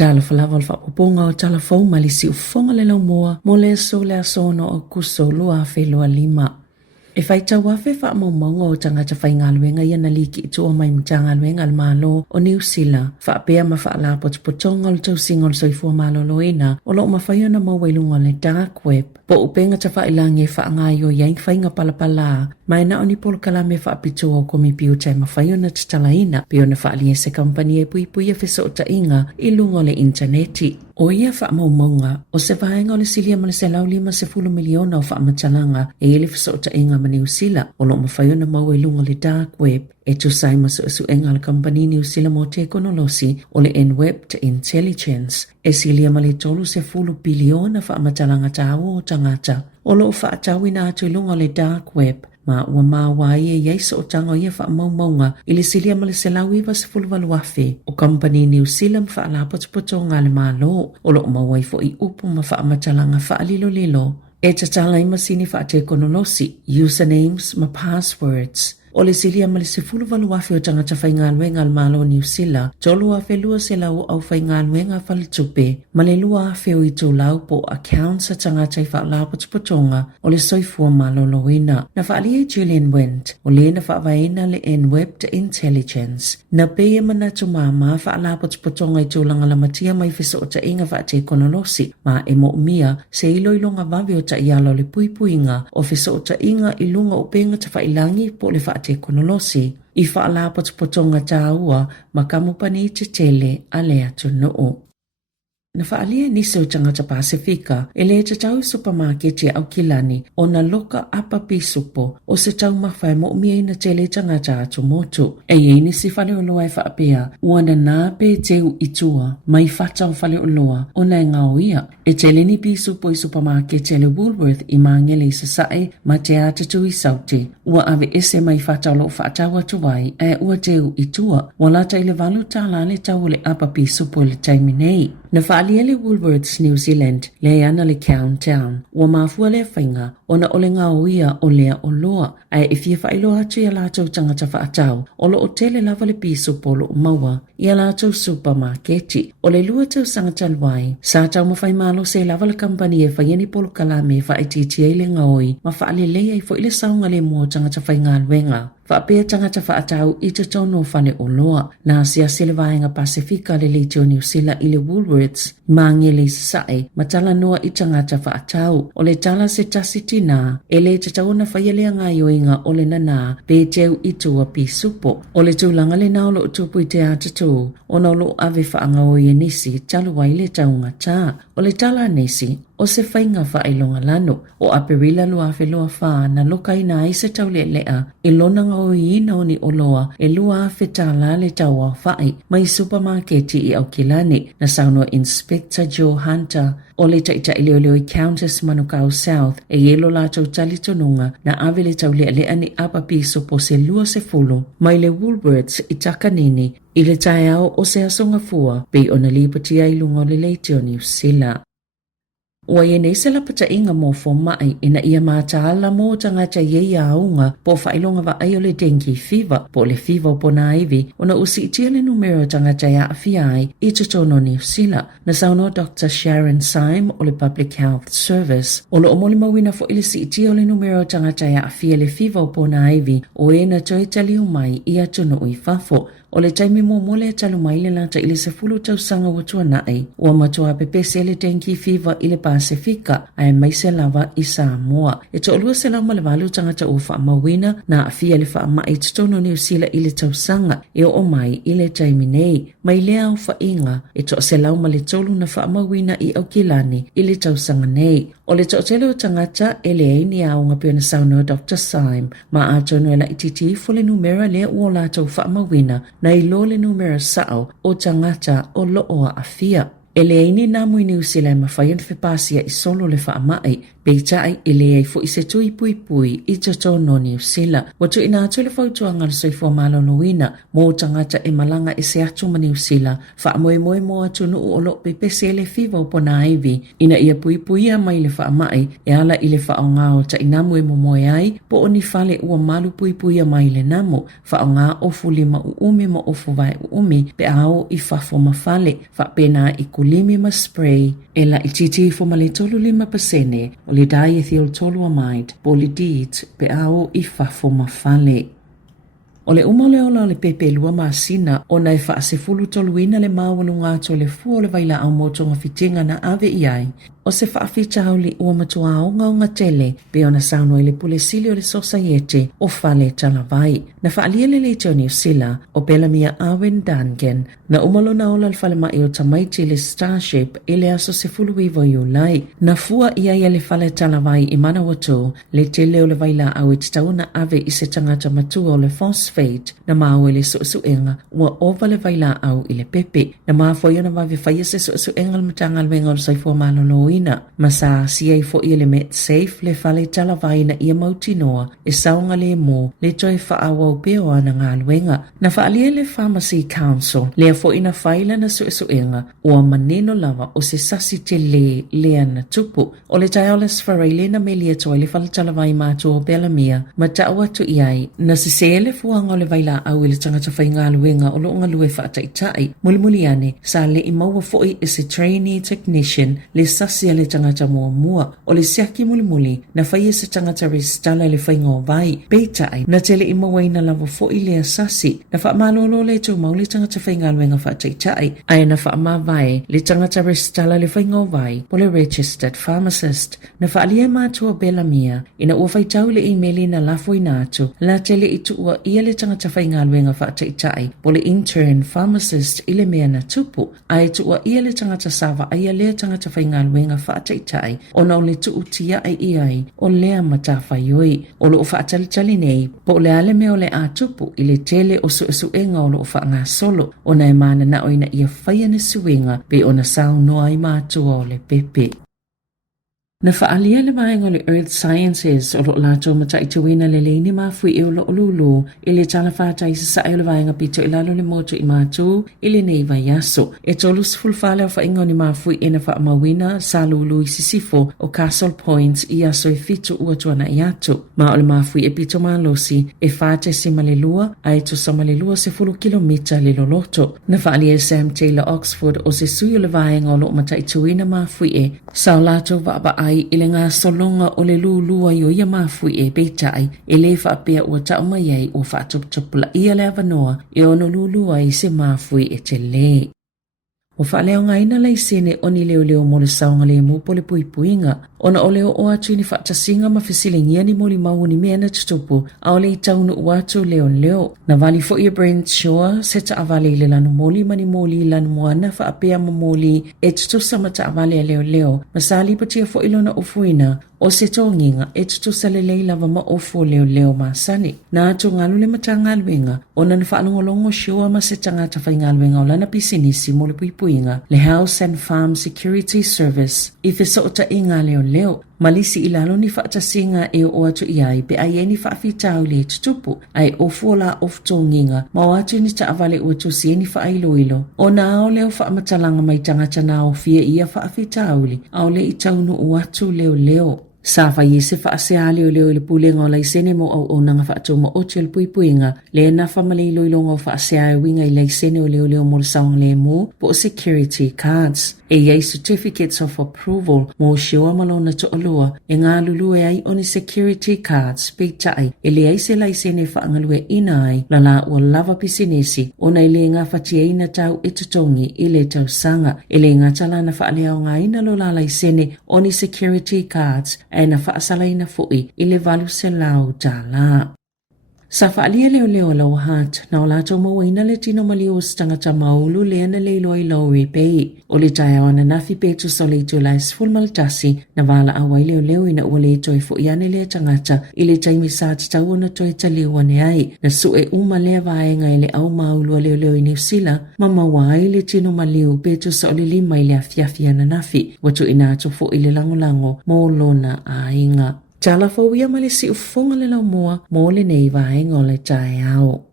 Tala falava le whapoponga o talafou malisi o fonga le moa mo le so le asono o kuso lua whelua lima. E whai tau wafe wha maunga o tangata whai ngaluenga ia na liki i tua mai mta ngaluenga al malo o New Zealand. Wha apea ma wha ala potopotonga o le tau singa o le soifua malo loina o lo mawhai ona mawailunga le dark web. Po upenga ta wha ilangi e wha ngai o yaing whai nga palapala. Mai na oni polo kalame wha apitua o komi piu tai mawhai ona tatalaina. Pio na wha alia se kampani e pui pui e whiso o ta inga i lunga le interneti. O ia wha maunga o se vaenga o le silia ma le se lau 50 miliona o wha amatalanga e ili whiso o ta inga ma New Zealand o lo mawhaiona mau e lunga le dark web e tu sai masu su enga le company New Zealand mo te konolosi o le N-Web to Intelligence e silia ma le tolu se fulu biliona wha amatalanga tau o tangata o lo wha atawina atu i lunga le dark web ma ua mawai e yeisa o tango ia wha maunga ili silia ma le se lau iwa se fulu waluafe o company New Zealand wha ala potopotonga le malo o lo mawai fo i upu ma wha amatalanga wha alilo lilo. E tatala i masini wha te konolosi, usernames ma passwords. O le silia ma le se fulu waluafe o tangata whai ngaluenga al malo New Zealand, tolu a lua se lau au whai ngaluenga whale tupe, ma le lua a o i tō lau po accounts a tangata i wha la potopotonga o le soifua malo loina. Na wha alia Julian Wendt, o le na wha vaina le N-Web to Intelligence. Na pea mana tu mama wha la potopotonga i tō langa la matia mai fiso o ta inga wha te konolosi, ma e mo mia se ilo ilonga vavi o ta ialo le puipuinga o fiso o ta inga ilunga o penga ta wha ilangi po le wha te konolosi i wha ala potopotonga tāua ma kamupani te tele a lea tu noo. Na whaalia nisi o tangata Pasifika e le te tau supermarket au kilani o na loka apa pisupo o se tau mawhai mo umia ina tele tangata atu motu. E ye nisi whale o loa e whaapea uana nā pe teu itua mai whatau whale o loa o na ngau ia. E tele ni pisupo i supermarket tele Woolworth i mangele i sasae ma te atatu i sauti. Ua ave ese mai whatau lo whaatau atu wai e ua teu itua walata i le valu tāla le tau le apa pisupo le taiminei. Na whaalia le Woolworths New Zealand le ana le Countdown ua mafua le whainga o na ole ngā uia o lea o loa ai e fia whailo atu i a lātou tangata whaatau o lo o tele lava le piso polo o maua i a lātou supermarketi o le lua tau sangata luai sa tau mawhai malo se lava le kampani e whaieni polo kalame whaititia i le ngaoi ma whaale lea i fo ile saunga le mua tangata whainga luenga. Whaapea tangata whaatau i te tono whane o loa na sia sile vaenga Pasifika le leitio New Zealand i le Woolworths mangele sae matala noa i tangata whaatau o le tala se tasiti na e le te tauna whaialea ngā yoinga o le nana pe teu i tua pi supo o le tūlanga le naolo o tupu i te atatu o na lo ave whaanga o i nisi talu wai le taunga tā o le tala nisi o se whainga whailonga lano o aperila lua whelua wha na loka ina i se tau le lea e lona ngau i ina o ni oloa e lua whetala le taua whai mai supermarketi i au kilani na sauno Inspector Joe Hunter o le taita i leo i Countess Manukau South e yelo la tau tali tonunga na ave le tau lea lea ni apa piso po se lua se fulu mai le Woolworths i takanini i le tai au o se asonga fua pe o na lipatia i lunga le leitio New Zealand. Ua ia nei se lapata inga mo fo mai ina ia mātaala mo tangata ye aunga po whailonga wa ai o le dengue fever po le fever po na iwi o na usi itia le numero tangata ya awhiai i te tono New Zealand na sauno Dr. Sharon Syme o le Public Health Service o lo omoli mawina fo ili si itia o le numero tangata ya awhia le fever po na iwi o e na toi taliu mai i atono ui fafo o le taimi mo mole talu mai le lata ili se fulu tau sanga watua nai ua matua pepese le dengue fever ili Pasifika ai mai se lava i Samoa. E to olua se lau malewalu tangata o wha mawina na awhia le wha mai tutono New Zealand ili tau sanga e o mai ili taimi nei. Mai lea au wha inga e to se lau male tolu na wha mawina i au kilani ili tau sanga nei. O le tōtele o tangata e le eini au ngapio na sauno Dr. Syme ma a tono e la ititi fo le numera le ua lātou wha mawina na i lo le numera sao o tangata o loo a awhia. E le eini nā mui New Zealand ma whaian whepasia i solo le wha mai Beita ai ele ai fo ise tui pui pui I toto no New Zealand. Watu ina atu le fautuanga le soifua maloloina mo tangata e malanga e se atu ma New Zealand. Fa moe moe mo atu nuu o lo pepese le fiva o pona aivi. Ina ia pui pui a mai le fa mai e ala I le fa o ngao ta inamu e momoe ai po o ni fale ua malu pui pui a mai le namo. Fa o ngā ofu lima uumi ma ofu vai uumi pe ao I fafo ma fale. Fa pena I kulimi ma spray e la I titi fo ma le tolu lima pasene o le dai e thiol tolu a maid po le deed pe ao I fafo ma fale. O le umole ola le pepe lua maasina o na e wha se fulu toluina le mawalu ngāto le fua le vaila au motonga fitinga na ave iai. O se whaafita au li ua matua o ngaunga tele pe ona sauno le pule sili o le societe o fale talavai. Na whaalia le le teo New Zealand o Bellamia Arwen Dungan na umalo na ola le whale mai o tamaiti le Starship e le aso se fulu iwa i ulai. Na fua ia le whale talavai I mana wato le tele o le vaila au e titauna ave I se tangata matua o le phosphate na mau e le suenga ua ova le vaila au I le pepe. Na maa foi ona vawe whaia se suenga le matanga alwenga o le saifua malolo ina. Masa sia I fo I le met safe le fale talavai na ia mautinoa e saunga le mo le toi whaawa upeo ana ngā luenga. Na whaalia le Pharmacy Council lea fo ina whaila na suenga ua maneno lava o se sasi te lea na tupu. O le Diolis Farele na melia toi le fale talavai mātua o Bellamia ma tau atu iai na se se le fuanga o le vaila au le tangata whai ngā luenga o lo ngā lue whaataitai. Mulimuli ane sa le I maua foi e se trainee technician le sasi le tangata mua o le siaki mulimuli na whaia se tangata restala le whaingo vai peitai na tele I mawaina lava foi le sasi na whaamalolo le tau mau le tangata whainga luenga whaataitai ai na whaamawai le tangata restala le whaingo vai po le registered pharmacist na whaalia mātua Bellamia ina ua whaitau le emaili na lafoi nātu la tele I tuua ia le tangata whainga luenga whaataitai po le intern pharmacist I le mea na tupu ai tuua ia le tangata sawa ai le tangata whainga luenga whaataitai o na o le tuu tia ai iai o lea matawhaioi o lo whaatalitali nei po le ale mea o le a tupu I le tele o suenga o lo whaanga solo o na e mana na oina ia whaia na suenga pe o na sao noa I mātua o le pepe. Na whaalia le maenga le Earth Sciences o lo lato matai tuina le leini mafui e o lo lulu I le tala whātai sa sae o le vaenga pito I lalo le moto I mātu I le neiva yaso. E tolu sifulfale o whainga ni mafui e na whaamawina sa lulu I sisifo o Castle Points I aso I fitu ua tuana I atu. Ma o le mafui e pito malosi e whātai si malelua a e to sa malelua se fulu kilomita le loloto. Na whaalia Sam Taylor Oxford o se sui o le vaenga o lo matai tuina mafui e sa o lato va ai I le ngā solonga o le lulua I o ia mafui e peitai e le whaapea ua tau mai ai ua whaatoputopula ia le avanoa e ono lulua I se mafui e te le. O whaaleo ngaina lai sene o ni leo leo mo le saunga le mo po le puipuinga. Ona o leo o atu ni whaatasinga ma whisilingia ni moli mau ni mea na tutupu a o le I taunu o atu leo. Na vali fo ia Brent Shaw se ta avale le lanu moli mani moli lanu moana whaapea ma moli e tutusa ma ta avale leo. Masali patia fo ilona ufuina o se tonginga e tutusa le lava ma ofu leo masani. Na atu ngalu le matanga alwenga ona na whaalongolongo Shaw ma se tangata whainga alwenga o lana pisinisi mo le puipuinga le House and Farm Security Service I fesa o ta inga leo. Malisi ilalo ni whaatasinga e o atu iai pe ai ni whaafitau le tutupu ai ofu la of tonginga ma o atu ni ta avale o atu si ni whaailoilo. O na o leo whaamatalanga mai tangata na o fia ia whaafitau li au le I taunu o atu leo. Safa yese whaaseale o leo le pulenga o lai sene mo au o nanga whaatau ma oti o le puipuinga le na whamalei loilonga o whaaseale winga I lai sene o leo mo le saung le mo po security cards. E iei certificates of approval mo shioa malona to aloa e ngā lulu e ai oni security cards peitai e le ai se lai sene whaangalue inai la la ua lava pisinesi o nei le ngā whatia ina tau e tutongi I le tau sanga e le ngā tala na whaalea o ngā ina lo la lai sene oni security cards e na whaasala ina fui I le valu se lau tā la. Sa faalia leo lau hat na o lato mawaina le tino maliu stangata maulu le ana le loi lauri pei. O le tae wana nafi petu so le tu la sfulmal tasi na vala awai leo ina ua le toi fu iane le tangata i le taimi sa titau na toi tali wane ai na su e uma le vaenga i le au maulu leo i New Zealand ma mawai le tino maliu petu so le lima i le afiafia na nafi watu ina atu i le lango mo lona a inga. Tala fawia malisi ufonga le lau mua mo le nei vaenga o le tae au.